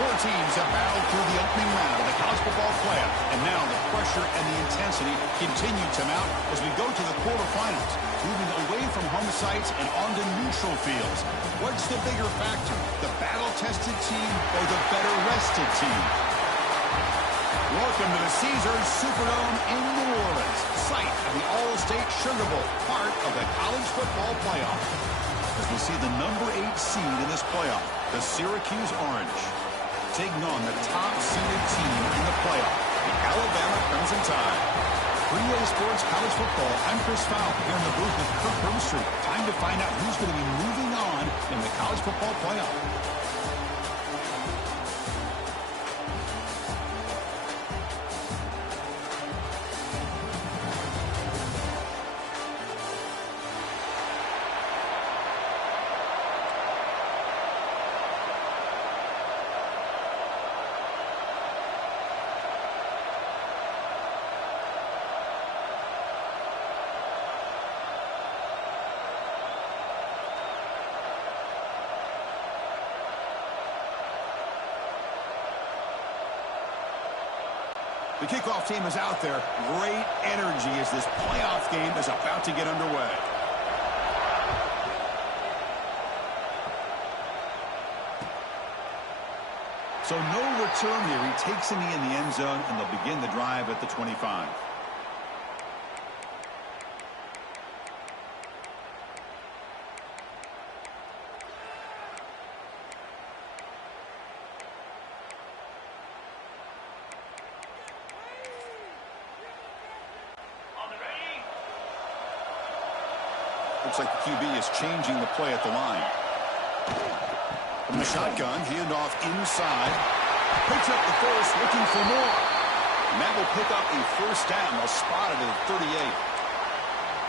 Four teams have battled through the opening round of the college football playoff, and now the pressure and the intensity continue to mount as we go to the quarterfinals, moving away from home sites and onto neutral fields. What's the bigger factor, the battle-tested team or the better-rested team? Welcome to the Caesars Superdome in New Orleans, site of the All-State Sugar Bowl, part of the college football playoff. As we see the number 8 seed in this playoff, the Syracuse Orange, taking on the top-seeded team in the playoff, the Alabama Crimson Tide. 3A Sports College Football, I'm Chris Fowle, here in the booth with Kirk Herbstreit. Time to find out who's going to be moving on in the college football playoff. The kickoff team is out there. Great energy as this playoff game is about to get underway. So no return here. He takes a knee in the end zone, and they'll begin the drive at the 25. Looks like the QB is changing the play at the line. From the shotgun, handoff inside. Picks up the first, looking for more. And that will pick up a first down. They'll spot it at 38.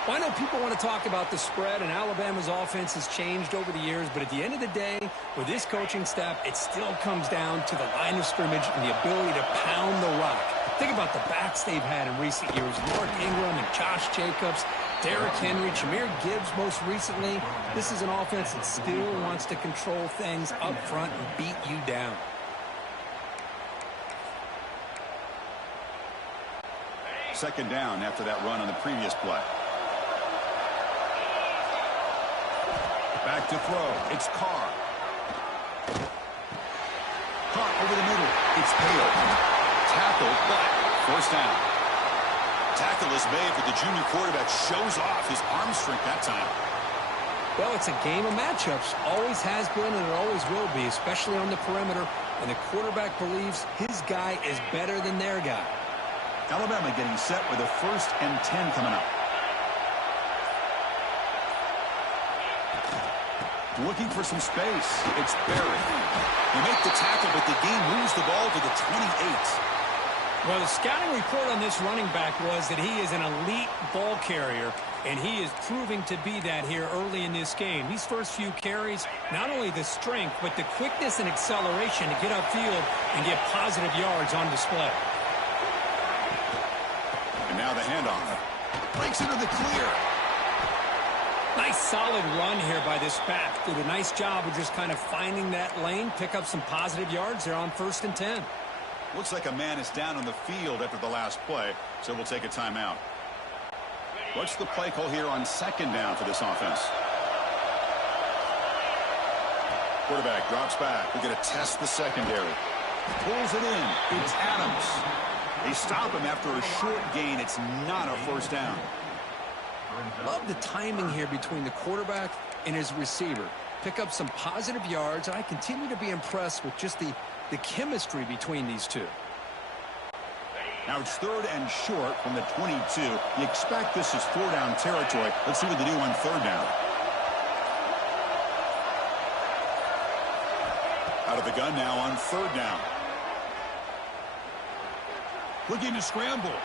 Well, I know people want to talk about the spread, and Alabama's offense has changed over the years, but at the end of the day, with this coaching staff, it still comes down to the line of scrimmage and the ability to pound the rock. Think about the backs they've had in recent years. Mark Ingram and Josh Jacobs, Derrick Henry, Jahmyr Gibbs most recently. This is an offense that still wants to control things up front and beat you down. Second down after that run on the previous play. Back to throw. It's Carr. Carr over the middle. It's Hale. Tackle, but first down. Tackle is made, but the junior quarterback shows off his arm strength that time. Well, it's a game of matchups. Always has been, and it always will be, especially on the perimeter. And the quarterback believes his guy is better than their guy. Alabama getting set with a 1st and 10 coming up. Looking for some space. It's Barry. They make the tackle, but the game moves the ball to the 28. Well, the scouting report on this running back was that he is an elite ball carrier, and he is proving to be that here early in this game. These first few carries, not only the strength, but the quickness and acceleration to get upfield and get positive yards on display. And now the handoff. Breaks into the clear. Nice solid run here by this back. Did a nice job of just kind of finding that lane, pick up some positive yards there on 1st and 10. Looks like a man is down on the field after the last play, so we'll take a timeout. What's the play call here on 2nd down for this offense? Quarterback drops back. We're going to test the secondary. Pulls it in. It's Adams. They stop him after a short gain. It's not a first down. Love the timing here between the quarterback and his receiver. Pick up some positive yards, and I continue to be impressed with just the chemistry between these two. Now it's 3rd and short from the 22. You expect this is 4-down territory. Let's see what they do on 3rd down. Out of the gun now on 3rd down. Looking to scramble.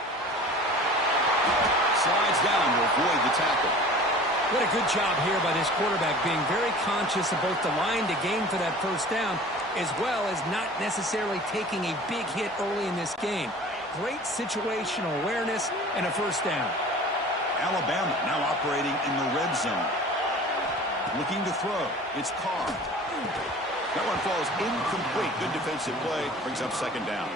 Slides down to avoid the tackle. What a good job here by this quarterback, being very conscious of both the line to gain for that first down, as well as not necessarily taking a big hit early in this game. Great situational awareness and a first down. Alabama now operating in the red zone. Looking to throw. It's Carr. That one falls incomplete. Good defensive play. Brings up second down.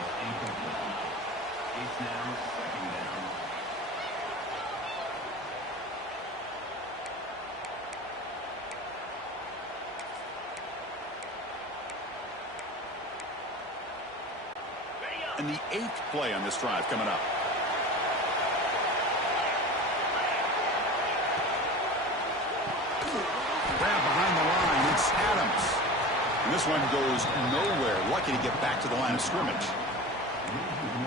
And the 8th play on this drive coming up. Grab behind the line. It's Adams. And this one goes nowhere. Lucky to get back to the line of scrimmage.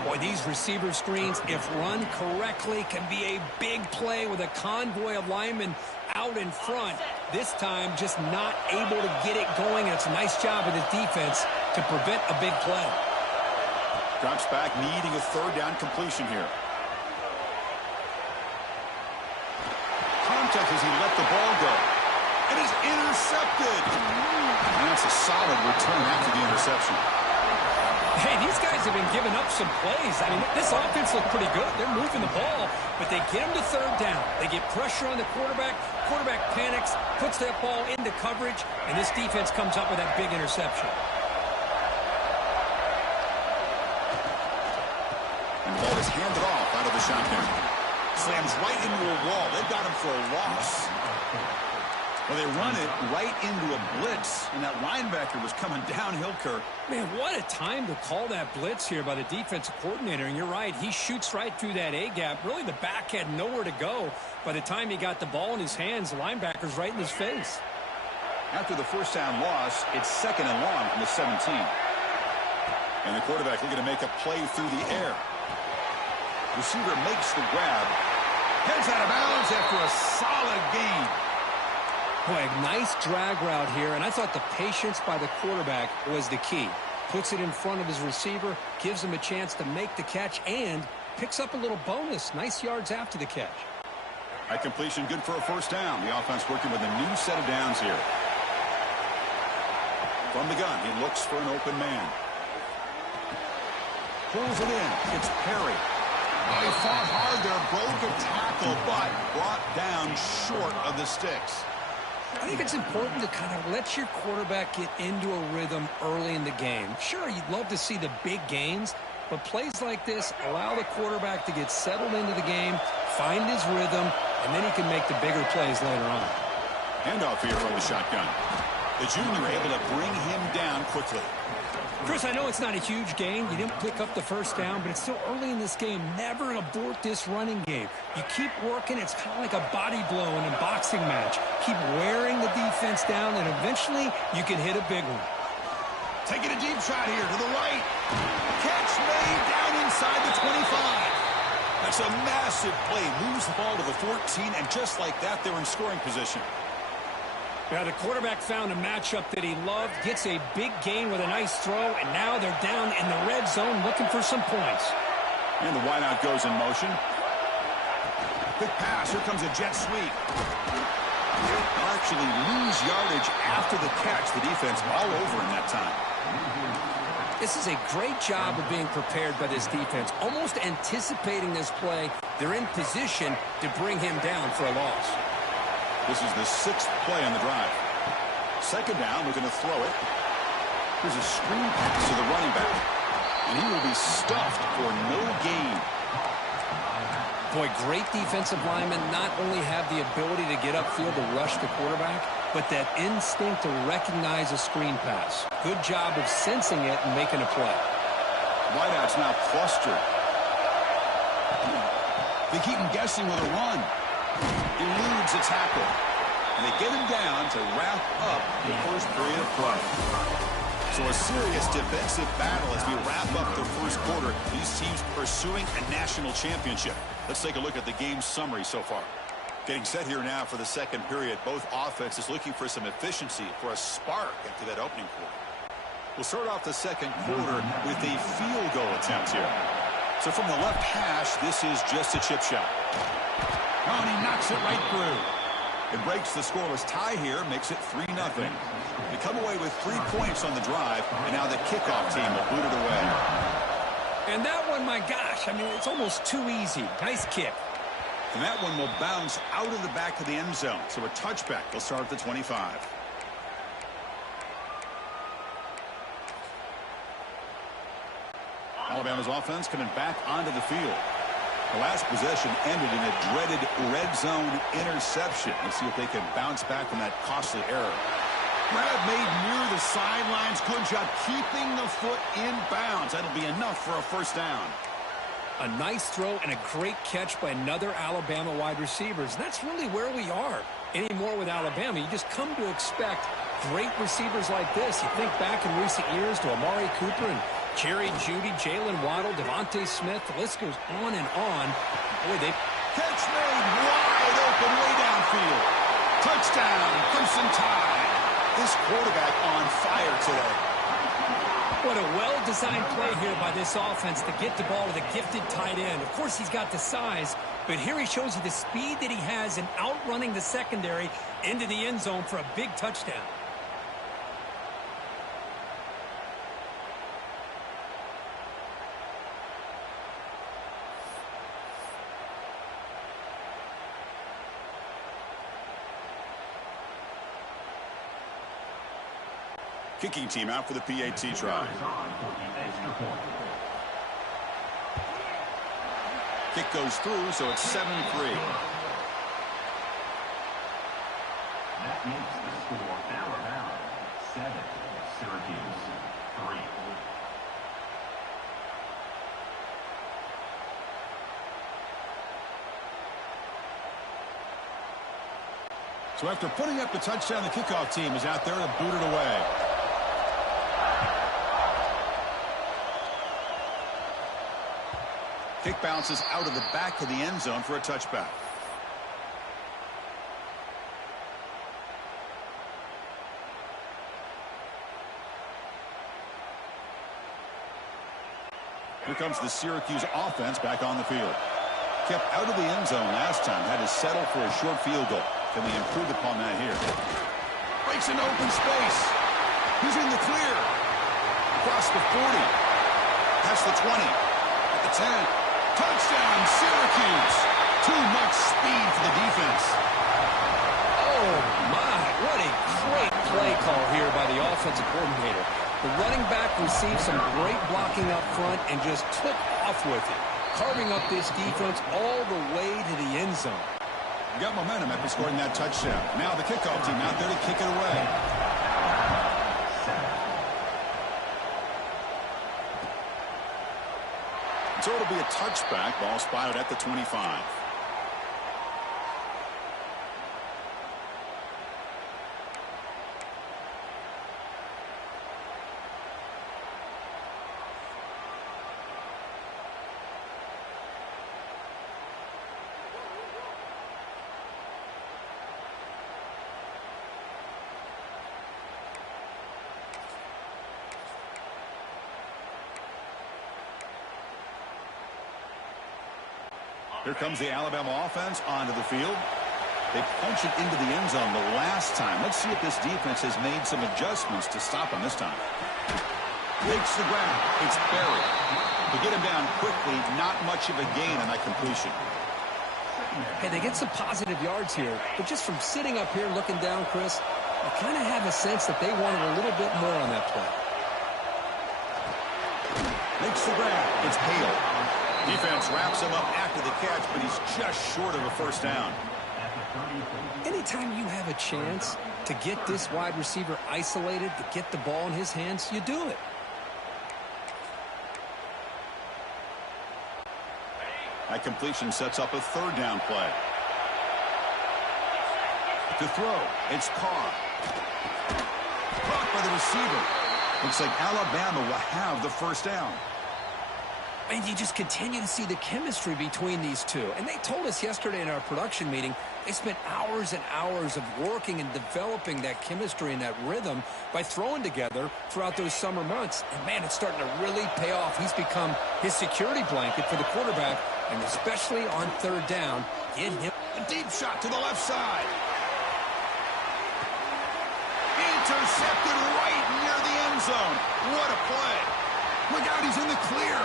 Boy, these receiver screens, if run correctly, can be a big play with a convoy of linemen out in front. This time, just not able to get it going. And it's a nice job of the defense to prevent a big play. Drops back, needing a third down completion here. Contact as he let the ball go. And he's intercepted. And that's a solid return after the interception. Hey, these guys have been giving up some plays. I mean, this offense looked pretty good. They're moving the ball, but they get him to third down. They get pressure on the quarterback. Quarterback panics, puts that ball into coverage, and this defense comes up with that big interception. And the ball is handed off out of the shotgun. Slams right into a wall. They've got him for a loss. Well, they run it right into a blitz, and that linebacker was coming downhill, Kirk. Man, what a time to call that blitz here by the defensive coordinator. And you're right, he shoots right through that A-gap. Really, the back had nowhere to go. By the time he got the ball in his hands, the linebacker's right in his face. After the first down loss, it's second and long from the 17. And the quarterback looking to make a play through the air. Receiver makes the grab. Heads out of bounds after a solid gain. Boy, a nice drag route here, and I thought the patience by the quarterback was the key. Puts it in front of his receiver, gives him a chance to make the catch, and picks up a little bonus. Nice yards after the catch. That completion good for a first down. The offense working with a new set of downs here. From the gun, he looks for an open man. Pulls it in. It's Perry. They fought hard there, broke a tackle, but brought down short of the sticks. I think it's important to kind of let your quarterback get into a rhythm early in the game. Sure, you'd love to see the big gains, but plays like this allow the quarterback to get settled into the game, find his rhythm, and then he can make the bigger plays later on. Handoff here from the shotgun. The junior able to bring him down quickly. Chris, I know it's not a huge gain. You didn't pick up the first down, but it's still early in this game. Never abort this running game. You keep working. It's kind of like a body blow in a boxing match. Keep wearing the defense down, and eventually you can hit a big one. Taking a deep shot here to the right. Catch made down inside the 25. That's a massive play. Moves the ball to the 14, and just like that, they're in scoring position. Now, the quarterback found a matchup that he loved, gets a big gain with a nice throw, and now they're down in the red zone looking for some points. And the wideout goes in motion. Quick pass. Here comes a jet sweep. They'll actually lose yardage after the catch. The defense all over in that time. This is a great job of being prepared by this defense. Almost anticipating this play, they're in position to bring him down for a loss. This is the 6th play on the drive. Second down, looking to throw it. Here's a screen pass to the running back. And he will be stuffed for no gain. Boy, great defensive linemen not only have the ability to get upfield to rush the quarterback, but that instinct to recognize a screen pass. Good job of sensing it and making a play. Wideout's now clustered. They keep him guessing with a run. Eludes a tackle. And they get him down to wrap up the first period of play. So a serious defensive battle as we wrap up the first quarter. These teams pursuing a national championship. Let's take a look at the game summary so far. Getting set here now for the second period. Both offenses looking for some efficiency, for a spark after that opening quarter. We'll start off the second quarter with a field goal attempt here. So from the left hash, this is just a chip shot. Oh, and he knocks it right through. It breaks the scoreless tie here, makes it 3-0. They come away with 3 points on the drive, and now the kickoff team will boot it away. And that one, my gosh, I mean, it's almost too easy. Nice kick. And that one will bounce out of the back of the end zone. So a touchback. They'll start at the 25. Alabama's offense coming back onto the field. The last possession ended in a dreaded red zone interception. Let's see if they can bounce back from that costly error. Grab made near the sidelines. Good job keeping the foot in bounds. That'll be enough for a first down. A nice throw and a great catch by another Alabama wide receivers. That's really where we are. Anymore with Alabama, you just come to expect great receivers like this. You think back in recent years to Amari Cooper and Jerry Jeudy, Jalen Waddle, Devontae Smith. The list goes on and on. Boy, they catch made wide open way downfield. Touchdown, Crimson Tide. This quarterback on fire today. What a well-designed play here by this offense to get the ball to the gifted tight end. Of course, he's got the size, but here he shows you the speed that he has in outrunning the secondary into the end zone for a big touchdown. Kicking team out for the PAT try. Kick goes through, so it's 7-3. That makes the score Alabama 7, Syracuse 3. So after putting up the touchdown, the kickoff team is out there to boot it away. Kick bounces out of the back of the end zone for a touchback. Here comes the Syracuse offense back on the field. Kept out of the end zone last time, had to settle for a short field goal. Can we improve upon that here? Breaks an open space. He's in the clear. Across the 40. Past the 20. At the 10. Touchdown, Syracuse. Too much speed for the defense. Oh, my. What a great play call here by the offensive coordinator. The running back received some great blocking up front and just took off with it, carving up this defense all the way to the end zone. Got momentum after scoring that touchdown. Now the kickoff team out there to kick it away. So it'll be a touchback. Ball spotted at the 25. Here comes the Alabama offense onto the field. They punch it into the end zone the last time. Let's see if this defense has made some adjustments to stop him this time. Breaks the ground. It's buried. To get him down quickly, not much of a gain on that completion. Hey, they get some positive yards here, but just from sitting up here looking down, Chris, I kind of have a sense that they wanted a little bit more on that play. Makes the grab. It's Hale. Defense wraps him up after the catch, but he's just short of a first down. Anytime you have a chance to get this wide receiver isolated, to get the ball in his hands, you do it. That completion sets up a third down play. To throw, it's Carr. Caught by the receiver. Looks like Alabama will have the first down. And you just continue to see the chemistry between these two. And they told us yesterday in our production meeting, they spent hours and hours of working and developing that chemistry and that rhythm by throwing together throughout those summer months. And, man, it's starting to really pay off. He's become his security blanket for the quarterback, and especially on third down, get him a deep shot to the left side. Intercepted right near the end zone. What a play. Look out, he's in the clear.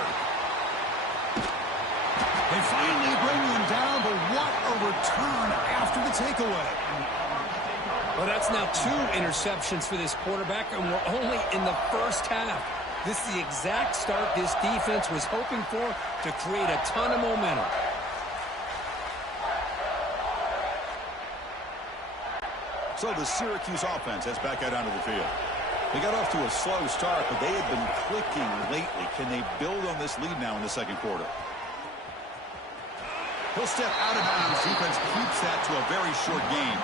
They finally bring him down, but what a return after the takeaway. Well, that's now 2 interceptions for this quarterback, and we're only in the first half. This is the exact start this defense was hoping for to create a ton of momentum. So the Syracuse offense heads back out onto the field. They got off to a slow start, but they have been clicking lately. Can they build on this lead now in the second quarter? He'll step out of bounds. Defense keeps that to a very short game.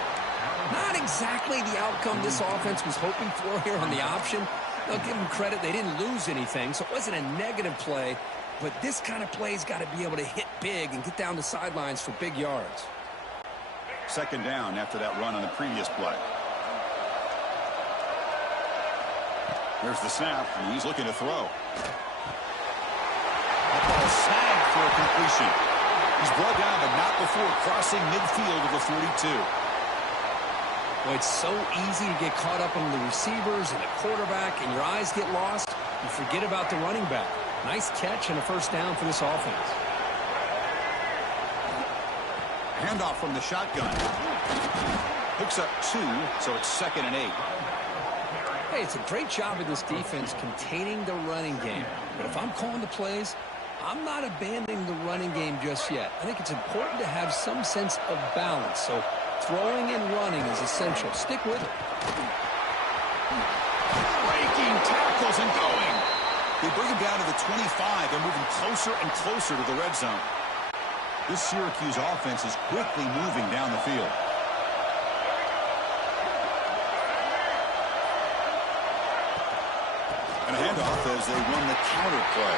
Not exactly the outcome this offense was hoping for here on the option. They'll give them credit. They didn't lose anything, so it wasn't a negative play. But this kind of play's got to be able to hit big and get down the sidelines for big yards. Second down after that run on the previous play. There's the snap, and he's looking to throw. That ball snagged for a completion. He's brought down, but not before crossing midfield of the 42. Well, it's so easy to get caught up on the receivers and the quarterback, and your eyes get lost. You forget about the running back. Nice catch and a first down for this offense. Handoff from the shotgun. Picks up 2, so it's 2nd and 8. Hey, it's a great job of this defense containing the running game. But if I'm calling the plays, I'm not abandoning the running game just yet. I think it's important to have some sense of balance. So throwing and running is essential. Stick with it. Breaking tackles and going. They bring him down to the 25. They're moving closer and closer to the red zone. This Syracuse offense is quickly moving down the field. And a handoff as they run the counter play.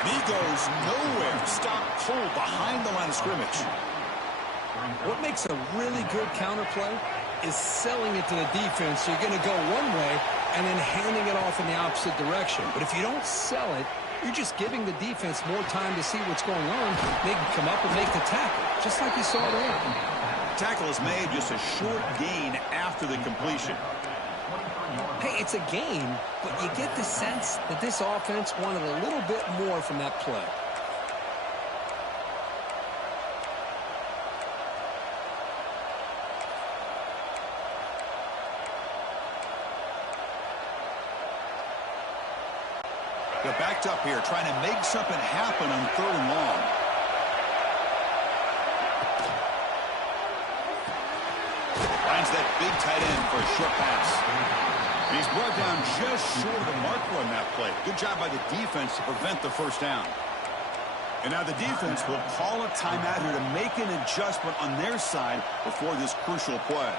And he goes nowhere. Stop cold behind the line of scrimmage. What makes a really good counter play is selling it to the defense. So you're going to go one way and then handing it off in the opposite direction. But if you don't sell it, you're just giving the defense more time to see what's going on. They can come up and make the tackle, just like you saw there. Tackle is made, just a short gain after the completion. Hey, it's a game, but you get the sense that this offense wanted a little bit more from that play. They're backed up here, trying to make something happen on 3rd and long. Finds that big tight end for a short pass. And he's brought down just short of the marker on that play. Good job by the defense to prevent the first down. And now the defense will call a timeout here to make an adjustment on their side before this crucial play.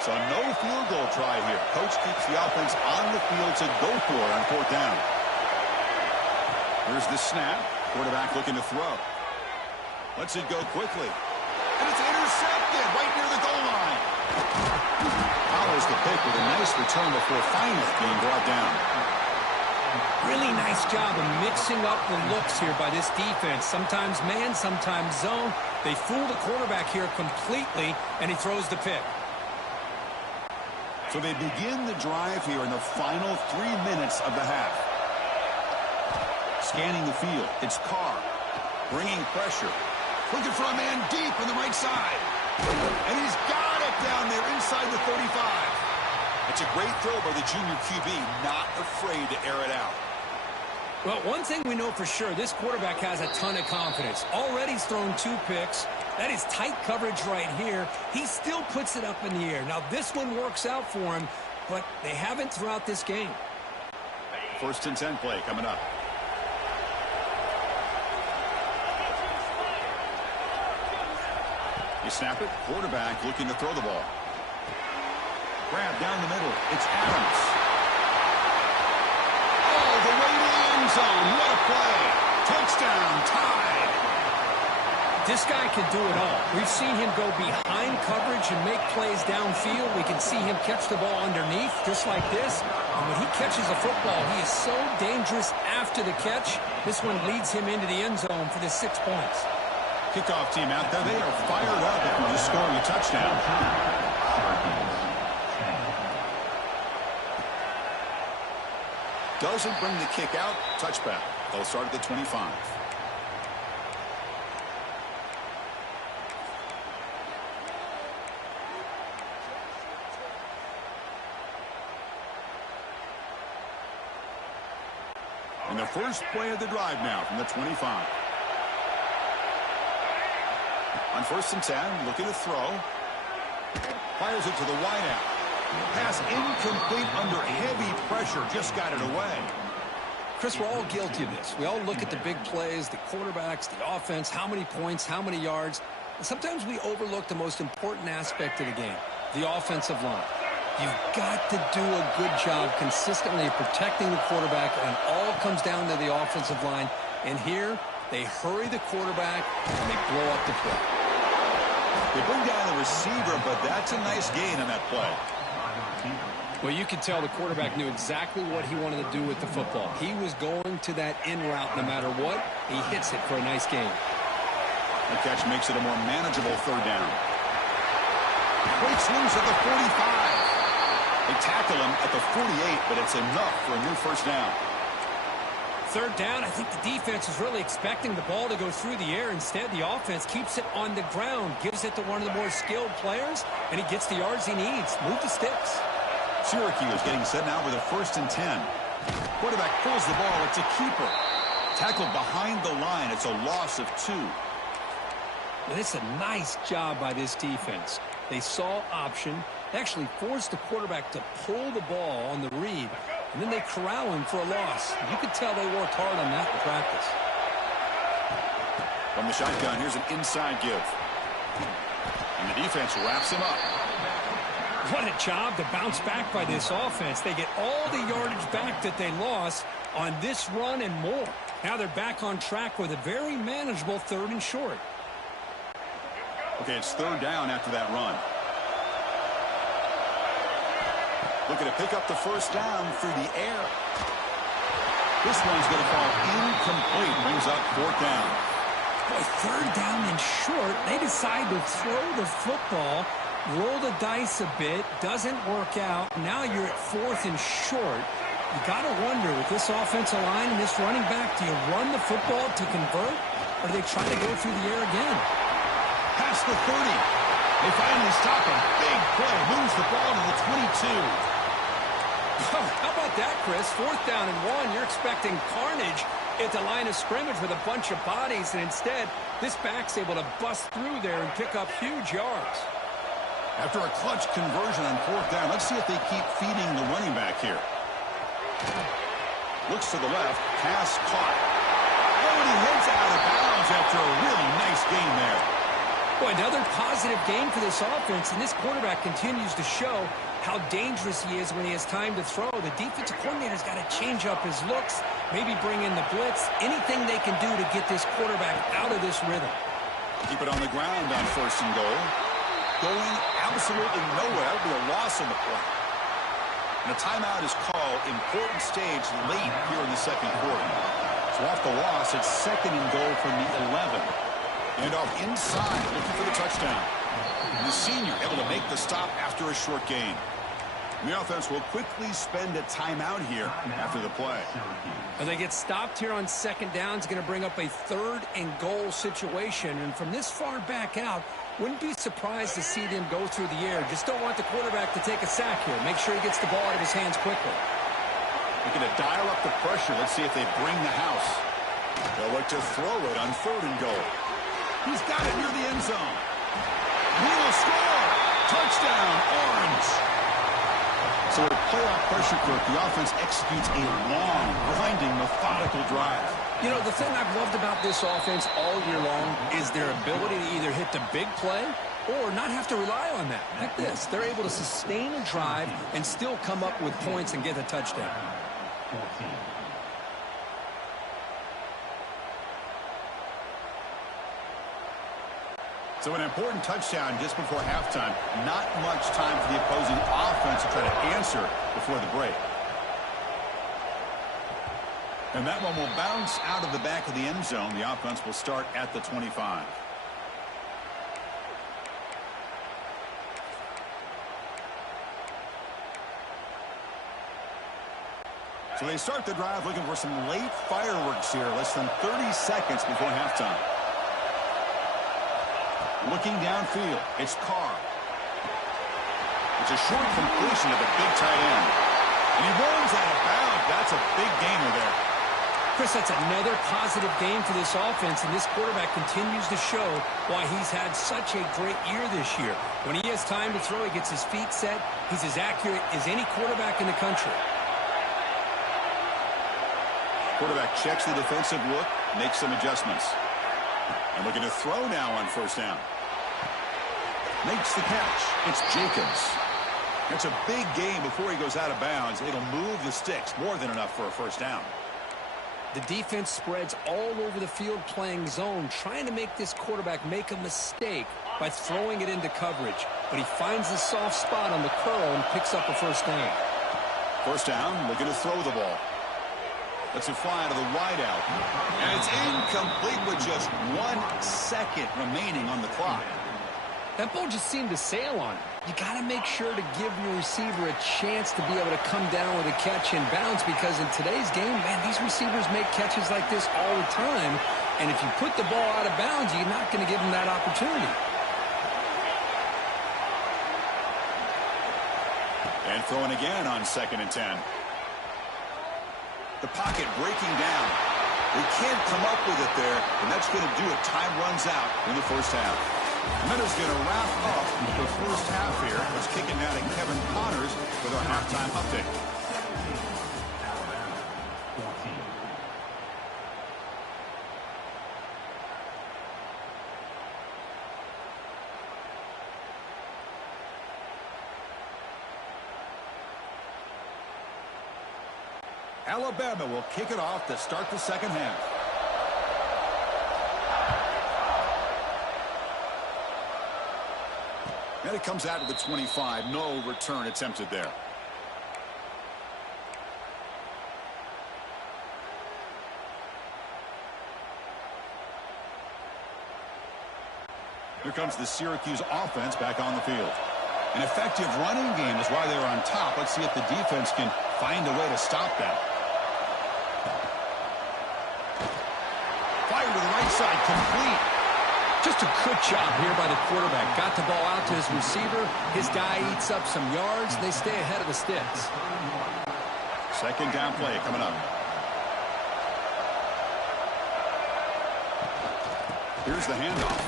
So no field goal try here. Coach keeps the offense on the field to go for it on 4th down. Here's the snap. Quarterback looking to throw. Lets it go quickly. And it's intercepted right near the goal line. Follows the pick with a nice return before finally being brought down. Really nice job of mixing up the looks here by this defense. Sometimes man, sometimes zone. They fool the quarterback here completely, and he throws the pick. So they begin the drive here in the final 3 minutes of the half. Scanning the field, it's Carr. Bringing pressure. Looking for a man deep on the right side. And he's got it down there inside the 35. It's a great throw by the junior QB, not afraid to air it out. Well, one thing we know for sure, this quarterback has a ton of confidence. Already he's thrown 2 picks. That is tight coverage right here. He still puts it up in the air. Now, this one works out for him, but they haven't throughout this game. 1st and 10 play coming up. You snap it. Quarterback looking to throw the ball. Grab down the middle. It's Adams. Oh, the way to the end zone. What a play. Touchdown. Tied. This guy can do it all. We've seen him go behind coverage and make plays downfield. We can see him catch the ball underneath, just like this. And when he catches a football, he is so dangerous after the catch. This one leads him into the end zone for the 6 points. Kickoff team out there. They are fired up after just scoring a touchdown. Doesn't bring the kick out. Touchback. They'll start at the 25. And the first play of the drive now from the 25. On 1st and 10, looking to throw. Fires it to the wideout. Pass incomplete under heavy pressure. Just got it away. Chris, we're all guilty of this. We all look at the big plays, the quarterbacks, the offense, how many points, how many yards. And sometimes we overlook the most important aspect of the game, the offensive line. You've got to do a good job consistently protecting the quarterback, and it all comes down to the offensive line. And here, they hurry the quarterback, and they blow up the play. They bring down the receiver, but that's a nice gain on that play. Well, you could tell the quarterback knew exactly what he wanted to do with the football. He was going to that in route no matter what. He hits it for a nice gain. The catch makes it a more manageable 3rd down. Breaks loose at the 45. They tackle him at the 48, but it's enough for a new 1st down. 3rd down, I think the defense is really expecting the ball to go through the air. Instead, the offense keeps it on the ground, gives it to one of the more skilled players, and he gets the yards he needs. Move the sticks. Syracuse getting set now with a 1st and 10. Quarterback pulls the ball. It's a keeper. Tackled behind the line. It's a loss of 2. Well, it's a nice job by this defense. They saw option. They actually forced the quarterback to pull the ball on the read, and then they corral him for a loss. You could tell they worked hard on that in practice. From the shotgun, here's an inside give. And the defense wraps him up. What a job to bounce back by this offense. They get all the yardage back that they lost on this run and more. Now they're back on track with a very manageable 3rd and short. Okay, it's 3rd down after that run. Looking to pick up the 1st down through the air. This one's going to fall incomplete. Brings up 4th down. Boy, 3rd down and short. They decide to throw the football, roll the dice a bit. Doesn't work out. Now you're at 4th and short. You got to wonder, with this offensive line and this running back, do you run the football to convert, or do they try to go through the air again? Past the 30. They finally stop him. Big play. Moves the ball to the 22. How about that, Chris? 4th down and 1. You're expecting carnage at the line of scrimmage with a bunch of bodies, and instead, this back's able to bust through there and pick up huge yards. After a clutch conversion on 4th down, let's see if they keep feeding the running back here. Looks to the left. Pass caught. Oh, and he heads out of bounds after a really nice gain there. Boy, another positive gain for this offense, and this quarterback continues to show how dangerous he is when he has time to throw. The defensive coordinator's got to change up his looks, maybe bring in the blitz, anything they can do to get this quarterback out of this rhythm. Keep it on the ground on 1st and goal. Going absolutely nowhere. It'll be a loss on the play. And a timeout is called. Important stage late here in the 2nd quarter. So off the loss, it's 2nd and goal from the 11. And off inside, looking for the touchdown. And the senior able to make the stop after a short gain. And the offense will quickly spend a timeout here after the play. As they get stopped here on 2nd down, it's going to bring up a 3rd and goal situation. And from this far back out, wouldn't be surprised to see them go through the air. Just don't want the quarterback to take a sack here. Make sure he gets the ball out of his hands quickly. They're going to dial up the pressure. Let's see if they bring the house. They'll look to throw it on 3rd and goal. He's got it near the end zone. He will score. Touchdown, Orange. So with playoff pressure, Kirk, the offense executes a long, grinding, methodical drive. You know, the thing I've loved about this offense all year long is their ability to either hit the big play or not have to rely on that. Like this, they're able to sustain a drive and still come up with points and get a touchdown. 14. So an important touchdown just before halftime. Not much time for the opposing offense to try to answer before the break. And that one will bounce out of the back of the end zone. The offense will start at the 25. So they start the drive looking for some late fireworks here. Less than 30 seconds before halftime. Looking downfield, it's Carr. It's a short completion of the big tight end. And he runs out of bounds. That's a big gainer there. Chris, that's another positive game for this offense, and this quarterback continues to show why he's had such a great year this year. When he has time to throw, he gets his feet set. He's as accurate as any quarterback in the country. Quarterback checks the defensive look, makes some adjustments. And looking to throw now on first down. Makes the catch. It's Jacobs. It's a big game before he goes out of bounds. It'll move the sticks more than enough for a first down. The defense spreads all over the field playing zone, trying to make this quarterback make a mistake by throwing it into coverage. But he finds the soft spot on the curl and picks up a first down. First down, looking to throw the ball. Lets it fly to the wideout. And it's incomplete with just 1 second remaining on the clock. That ball just seemed to sail on him. You got to make sure to give your receiver a chance to be able to come down with a catch in bounds, because in today's game, man, these receivers make catches like this all the time. And if you put the ball out of bounds, you're not going to give them that opportunity. And throwing again on 2nd and 10. The pocket breaking down. They can't come up with it there, and that's going to do it. Time runs out in the first half. Minutes going to wrap up the first half here. Let's kick it now to Kevin Connors with our halftime update. Alabama will kick it off to start the second half. And it comes out to the 25. No return attempted there. Here comes the Syracuse offense back on the field. An effective running game is why they're on top. Let's see if the defense can find a way to stop that. Fire to the right side, complete. Just a good job here by the quarterback. Got the ball out to his receiver. His guy eats up some yards. They stay ahead of the sticks. Second down play coming up. Here's the handoff.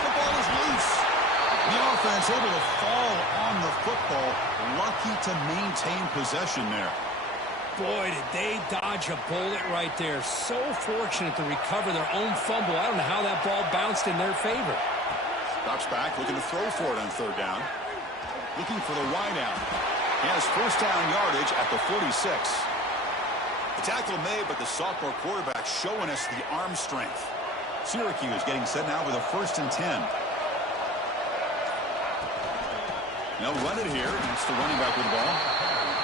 The ball is loose. The offense able to fall on the football. Lucky to maintain possession there. Boy, did they dodge a bullet right there. So fortunate to recover their own fumble. I don't know how that ball bounced in their favor. Drops back, looking to throw for it on third down. Looking for the wideout. He has first down yardage at the 46. The tackle made, but the sophomore quarterback showing us the arm strength. Syracuse getting set now with a 1st and 10. They'll run it here. That's the running back with the ball.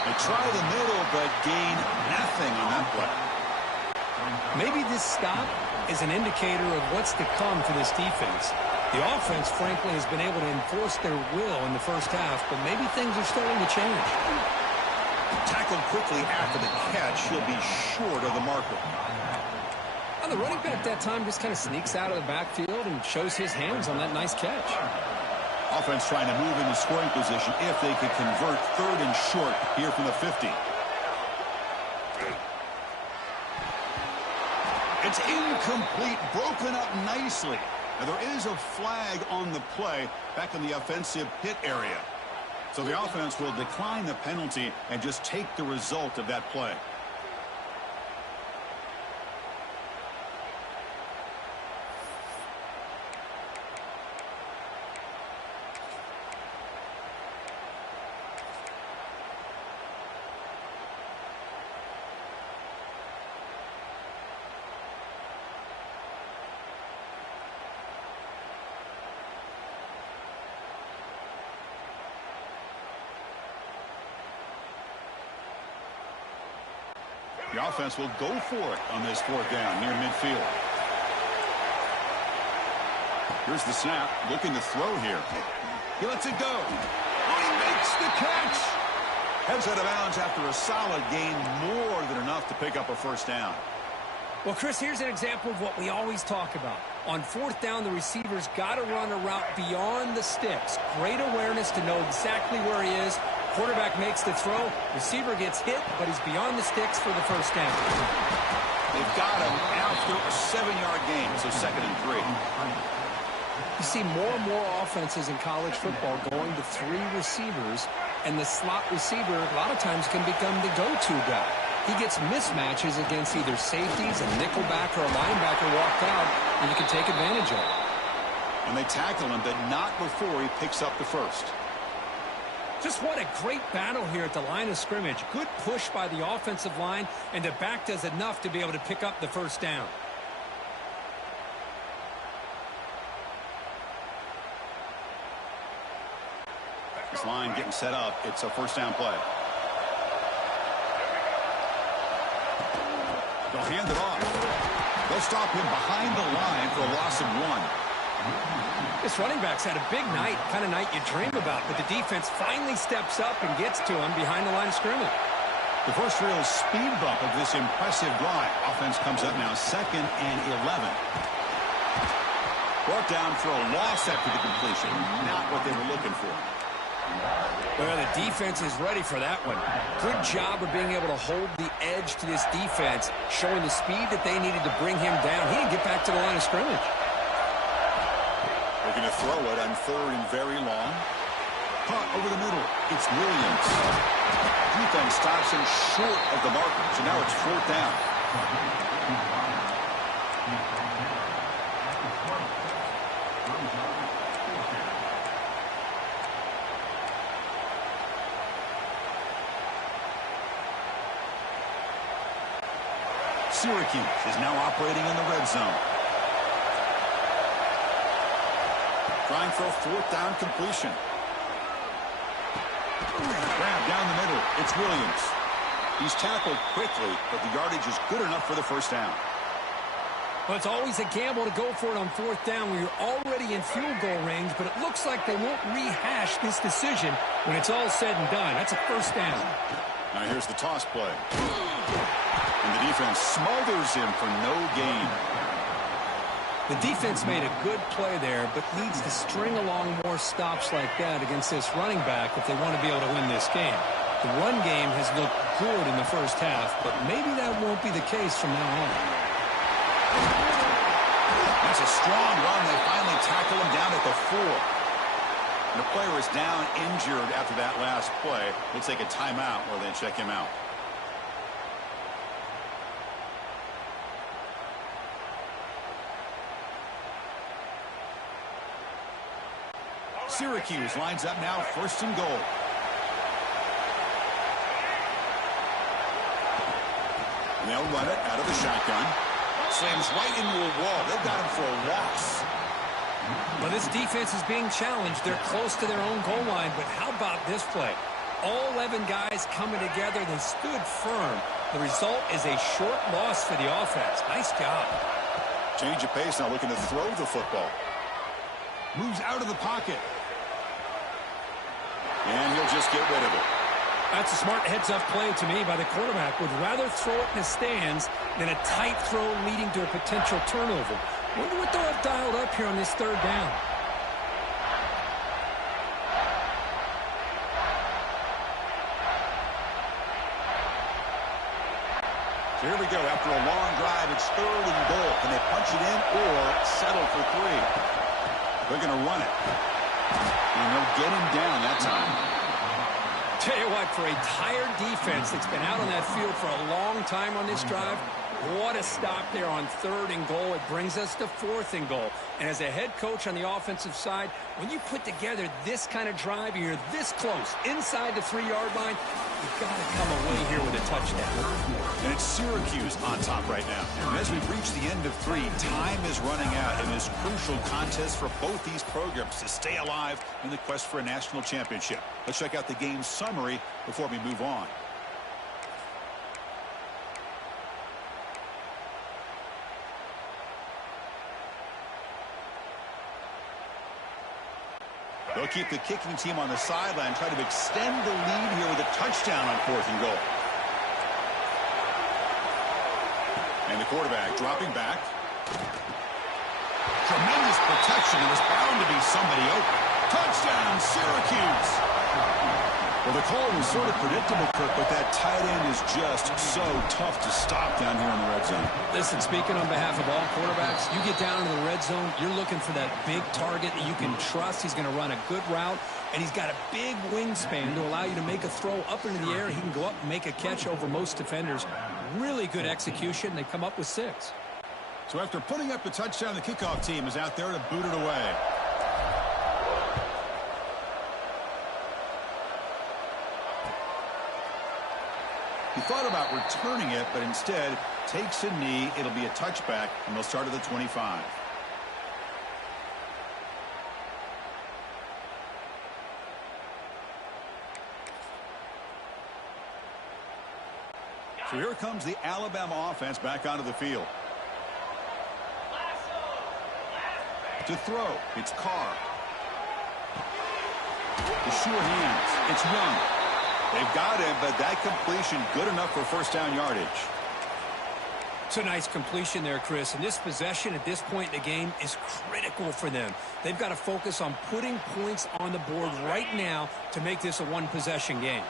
They try the middle, but gain nothing on that play. Maybe this stop is an indicator of what's to come for this defense. The offense, frankly, has been able to enforce their will in the first half, but maybe things are starting to change. Tackled quickly after the catch. He'll be short of the marker. And the running back that time just kind of sneaks out of the backfield and shows his hands on that nice catch. Offense trying to move into scoring position if they could convert 3rd and short here from the 50. It's incomplete, broken up nicely. Now there is a flag on the play back in the offensive pit area. So the offense will decline the penalty and just take the result of that play. The offense will go for it on this 4th down near midfield. Here's the snap, looking to throw here. He lets it go. Oh, he makes the catch. Heads out of bounds after a solid gain, more than enough to pick up a first down. Well, Chris, here's an example of what we always talk about. On 4th down, the receiver's got to run a route beyond the sticks. Great awareness to know exactly where he is. Quarterback makes the throw. Receiver gets hit, but he's beyond the sticks for the first down. They've got him now through a 7-yard gain, so 2nd and 3. You see more and more offenses in college football going to 3 receivers, and the slot receiver a lot of times can become the go-to guy. He gets mismatches against either safeties, a nickelback, or a linebacker walked out, and you can take advantage of it. And they tackle him, but not before he picks up the first. Just what a great battle here at the line of scrimmage. Good push by the offensive line, and the back does enough to be able to pick up the first down. This line getting set up. It's a first down play. They'll hand it off. They'll stop him behind the line for a loss of 1. This running back's had a big night, kind of night you dream about, but the defense finally steps up and gets to him behind the line of scrimmage. The first real speed bump of this impressive drive. Offense comes up now 2nd and 11. Brought down for a loss after the completion. Not what they were looking for. Well, the defense is ready for that one. Good job of being able to hold the edge to this defense, showing the speed that they needed to bring him down. He didn't get back to the line of scrimmage. They're going to throw it on 3rd and very long. Caught over the middle. It's Williams. Defense stops him short of the marker, so now it's 4th down. Syracuse is now operating in the red zone. Trying for a 4th down completion. Grab down the middle. It's Williams. He's tackled quickly, but the yardage is good enough for the first down. Well, it's always a gamble to go for it on 4th down when you're already in field goal range, but it looks like they won't rehash this decision when it's all said and done. That's a first down. Now here's the toss play. And the defense smothers him for no gain. The defense made a good play there, but needs to string along more stops like that against this running back if they want to be able to win this game. The run game has looked good in the first half, but maybe that won't be the case from now on. That's a strong run. They finally tackle him down at the 4. And the player is down injured after that last play. We'll take a timeout while they check him out. Syracuse lines up now 1st and goal. And they'll run it out of the shotgun. Slams right into a wall. They've got him for a loss. Well, this defense is being challenged. They're close to their own goal line, but how about this play? All 11 guys coming together. They stood firm. The result is a short loss for the offense. Nice job. Change of pace, now looking to throw the football. Moves out of the pocket. And he'll just get rid of it. That's a smart heads-up play to me by the quarterback. Would rather throw it in the stands than a tight throw leading to a potential turnover. Wonder what they'll have dialed up here on this 3rd down. So here we go. After a long drive, it's 3rd and goal. Can they punch it in or settle for 3? They're going to run it. And they'll get him down that time. Tell you what, for a tired defense that's been out on that field for a long time on this drive, what a stop there on 3rd and goal. It brings us to 4th and goal. And as a head coach on the offensive side, when you put together this kind of drive and you're this close inside the 3-yard line, you've got to come away here with a touchdown. And it's Syracuse on top right now. And as we've reached the end of 3, time is running out in this crucial contest for both these programs to stay alive in the quest for a national championship. Let's check out the game summary before we move on. They'll keep the kicking team on the sideline, try to extend the lead here with a touchdown on 4th and goal. And the quarterback dropping back. Tremendous protection. There was bound to be somebody open. Touchdown, Syracuse. Well, the call was sort of predictable, Kirk, but that tight end is just so tough to stop down here in the red zone. Listen, speaking on behalf of all quarterbacks, you get down into the red zone, you're looking for that big target that you can trust. He's going to run a good route, and he's got a big wingspan to allow you to make a throw up into the air. He can go up and make a catch over most defenders. Really good execution. They come up with 6. So after putting up the touchdown, the kickoff team is out there to boot it away. He thought about returning it, but instead takes a knee. It'll be a touchback, and they'll start at the 25. So here comes the Alabama offense back onto the field. To throw, it's Carr. The sure hands, it's Young. They've got him, but that completion good enough for first down yardage. It's a nice completion there, Chris. And this possession at this point in the game is critical for them. They've got to focus on putting points on the board right now to make this a one-possession game.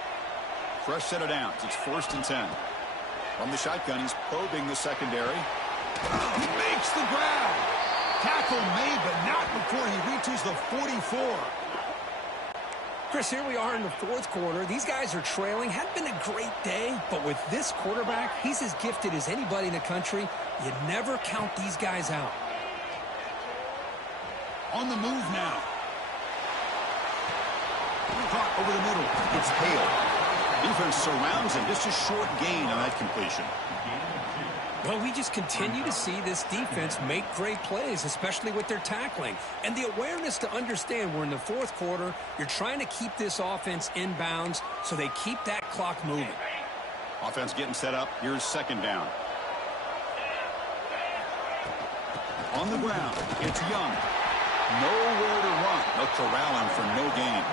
Fresh set of downs. It's 1st and 10. From the shotgun, he's probing the secondary. He makes the grab. Tackle made, but not before he reaches the 44. Chris, here we are in the 4th quarter. These guys are trailing. Hadn't been a great day, but with this quarterback, he's as gifted as anybody in the country. You never count these guys out. On the move now. Caught over the middle. It's Hale. Defense surrounds him. Just a short gain on that completion. Well, we just continue to see this defense make great plays, especially with their tackling. And the awareness to understand we're in the 4th quarter, you're trying to keep this offense in bounds so they keep that clock moving. Offense getting set up. Here's 2nd down. On the ground, it's Young. Nowhere to run. They'll corral him for no gain.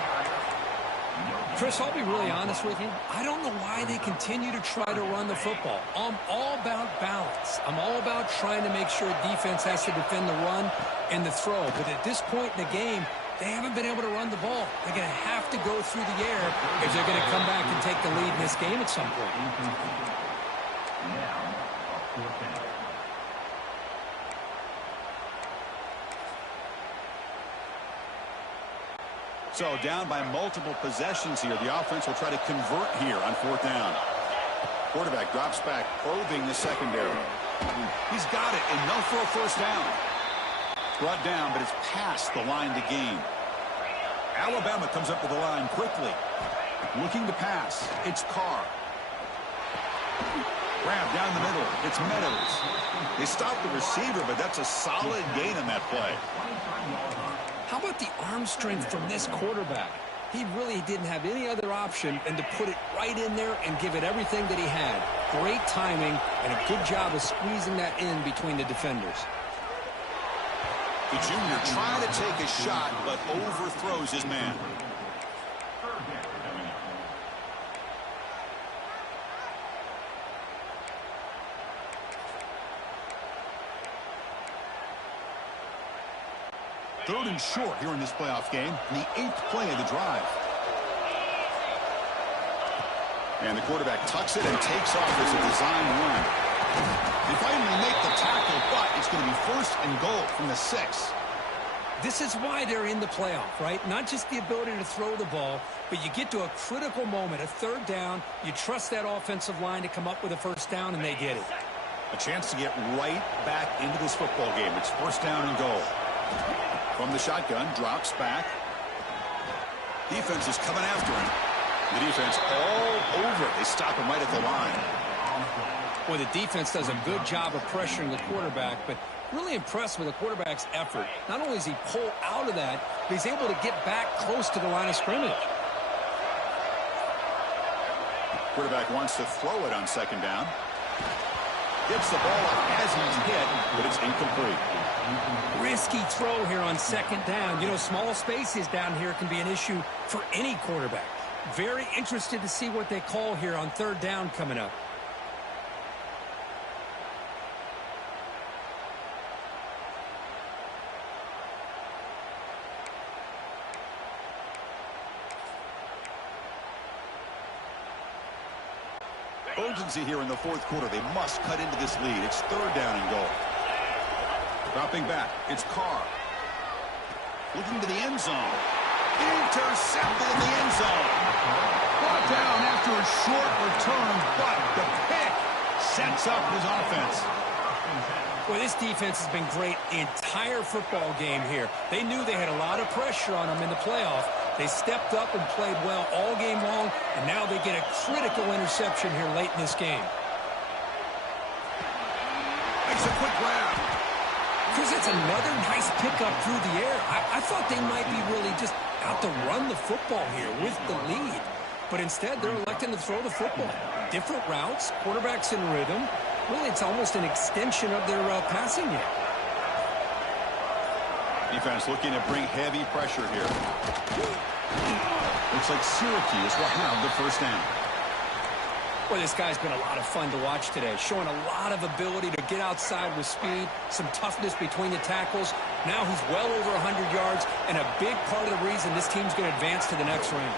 Chris, I'll be really honest with you. I don't know why they continue to try to run the football. I'm all about balance. I'm all about trying to make sure defense has to defend the run and the throw. But at this point in the game, they haven't been able to run the ball. They're going to have to go through the air if they're going to come back and take the lead in this game at some point. So down by multiple possessions here. The offense will try to convert here on 4th down. Quarterback drops back, probing the secondary. He's got it, enough for a first down. Brought down, but it's past the line to gain. Alabama comes up to the line quickly. Looking to pass. It's Carr. Grab down the middle. It's Meadows. They stop the receiver, but that's a solid gain on that play. How about the arm strength from this quarterback? He really didn't have any other option than to put it right in there and give it everything that he had. Great timing and a good job of squeezing that in between the defenders. The junior trying to take a shot, but overthrows his man. Third and short here in this playoff game, the 8th play of the drive. And the quarterback tucks it and takes off as a design run. They finally make the tackle, but it's going to be 1st and goal from the 6. This is why they're in the playoff, right? Not just the ability to throw the ball, but you get to a critical moment, a 3rd down. You trust that offensive line to come up with a first down, and they get it. A chance to get right back into this football game. It's 1st down and goal. From the shotgun, drops back. Defense is coming after him. The defense all over it. They stop him right at the line. Well, the defense does a good job of pressuring the quarterback, but really impressed with the quarterback's effort. Not only does he pull out of that, but he's able to get back close to the line of scrimmage. Quarterback wants to throw it on 2nd down. Gets the ball up as he's hit, but it's incomplete. Risky throw here on 2nd down. You know, small spaces down here can be an issue for any quarterback. Very interested to see what they call here on 3rd down coming up. Urgency here in the fourth quarter. They must cut into this lead. It's third down and goal. Dropping back, it's Carr. Looking to the end zone. Intercepted in the end zone. Brought down after a short return, but the pick sets up his offense. Well, this defense has been great the entire football game here. They knew they had a lot of pressure on them in the playoff. They stepped up and played well all game long, and now they get a critical interception here late in this game. Makes a quick grab. Chris, it's another nice pickup through the air. I thought they might be really just out to run the football here with the lead. But instead, they're electing to throw the football. Different routes, quarterbacks in rhythm. Really, it's almost an extension of their passing game. Defense looking to bring heavy pressure here. Looks like Syracuse will have the first down. Boy, this guy's been a lot of fun to watch today, showing a lot of ability to get outside with speed, some toughness between the tackles. Now he's well over 100 yards, and a big part of the reason this team's going to advance to the next round.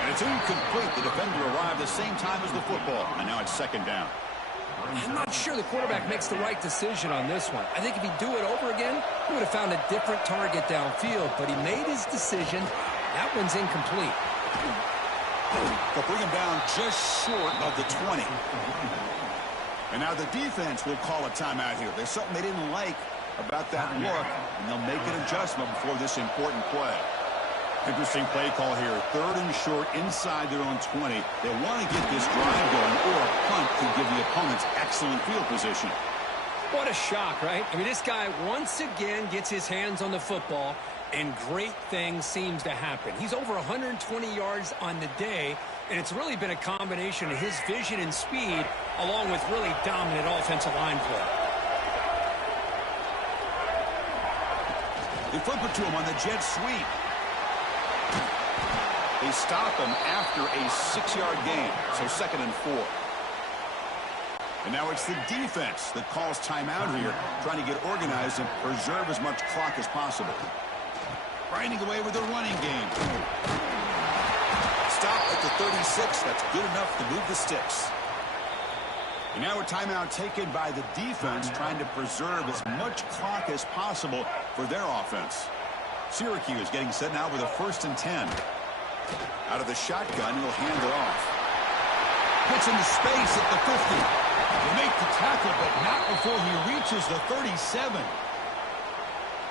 And it's incomplete. The defender arrived the same time as the football, and now it's second down. I'm not sure the quarterback makes the right decision on this one. I think if he'd do it over again, he would have found a different target downfield, but he made his decision. That one's incomplete. They'll bring him down just short of the 20. And now the defense will call a timeout here. There's something they didn't like about that look, and they'll make an adjustment before this important play. Interesting play call here. Third and short inside their own 20. They want to get this drive going, or a punt could give the opponents excellent field position. What a shock, right? I mean, this guy once again gets his hands on the football, and great things seems to happen. He's over 120 yards on the day, and it's really been a combination of his vision and speed along with really dominant offensive line play. They flip it to him on the jet sweep. They stop him after a 6-yard gain, so second and 4. And now it's the defense that calls timeout here, trying to get organized and preserve as much clock as possible. Grinding away with the running game. Stop at the 36. That's good enough to move the sticks. And now a timeout taken by the defense, trying to preserve as much clock as possible for their offense. Syracuse getting set now with a 1st and 10. Out of the shotgun, he'll hand it off. Gets into space at the 50. They make the tackle, but not before he reaches the 37.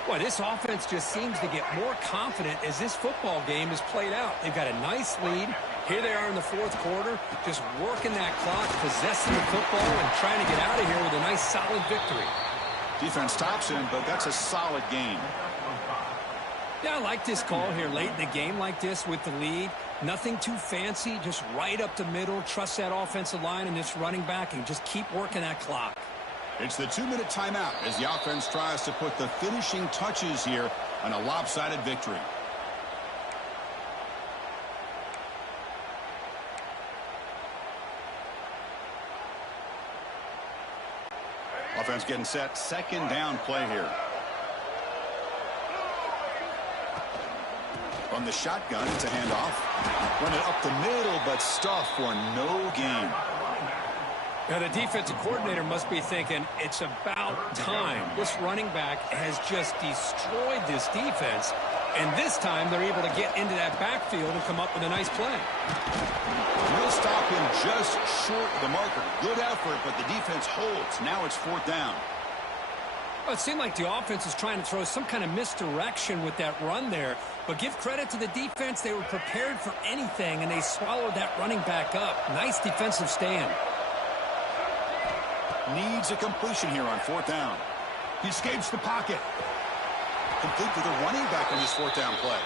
Boy, this offense just seems to get more confident as this football game is played out. They've got a nice lead. Here they are in the fourth quarter, just working that clock, possessing the football, and trying to get out of here with a nice, solid victory. Defense stops him, but that's a solid game. Yeah, I like this call here late in the game like this with the lead. Nothing too fancy, just right up the middle. Trust that offensive line and this running back and just keep working that clock. It's the 2-minute timeout as the offense tries to put the finishing touches here on a lopsided victory. Offense getting set. Second down play here. From the shotgun, it's a handoff. Run it up the middle, but stuffed for no gain. Now, the defensive coordinator must be thinking, it's about time. This running back has just destroyed this defense, and this time they're able to get into that backfield and come up with a nice play. He'll stop him just short of the marker. Good effort, but the defense holds. Now it's 4th down. Well, it seemed like the offense was trying to throw some kind of misdirection with that run there. But give credit to the defense. They were prepared for anything, and they swallowed that running back up. Nice defensive stand. Needs a completion here on 4th down. He escapes the pocket. Complete to the running back on this 4th down play.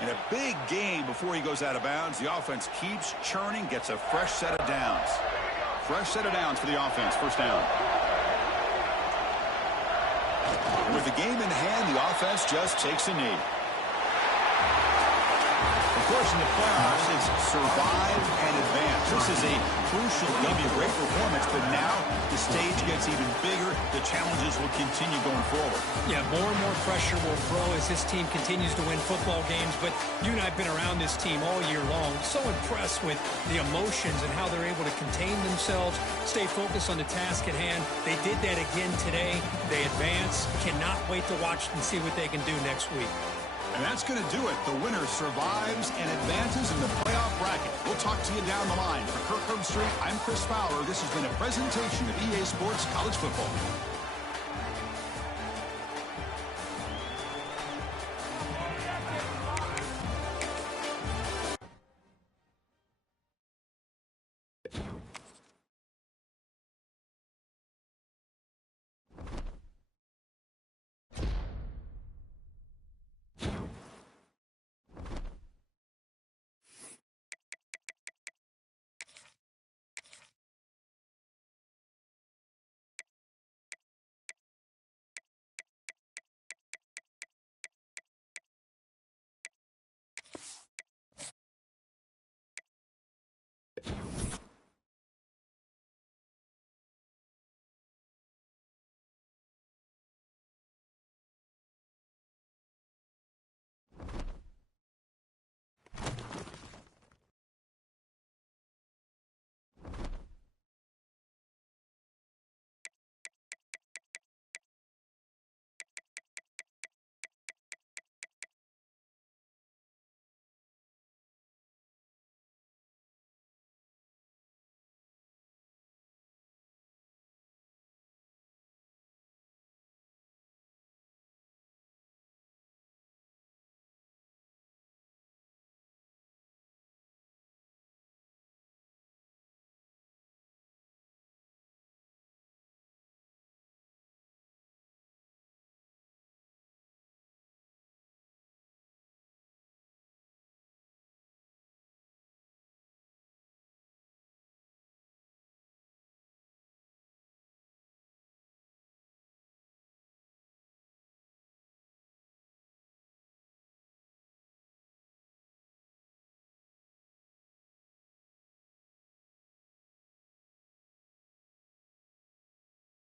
And a big gain before he goes out of bounds. The offense keeps churning, gets a fresh set of downs. Fresh set of downs for the offense. 1st down. With the game in hand, the offense just takes a knee. Of course, in the playoffs, it's survive and advance. This is a crucial W. Great performance, but now the stage gets even bigger. The challenges will continue going forward. Yeah, more and more pressure will grow as this team continues to win football games. But you and I have been around this team all year long. So impressed with the emotions and how they're able to contain themselves, stay focused on the task at hand. They did that again today. They advance. Cannot wait to watch and see what they can do next week. And that's going to do it. The winner survives and advances in the playoff bracket. We'll talk to you down the line. For Kirk Herbstreit, I'm Chris Fowler. This has been a presentation of EA Sports College Football.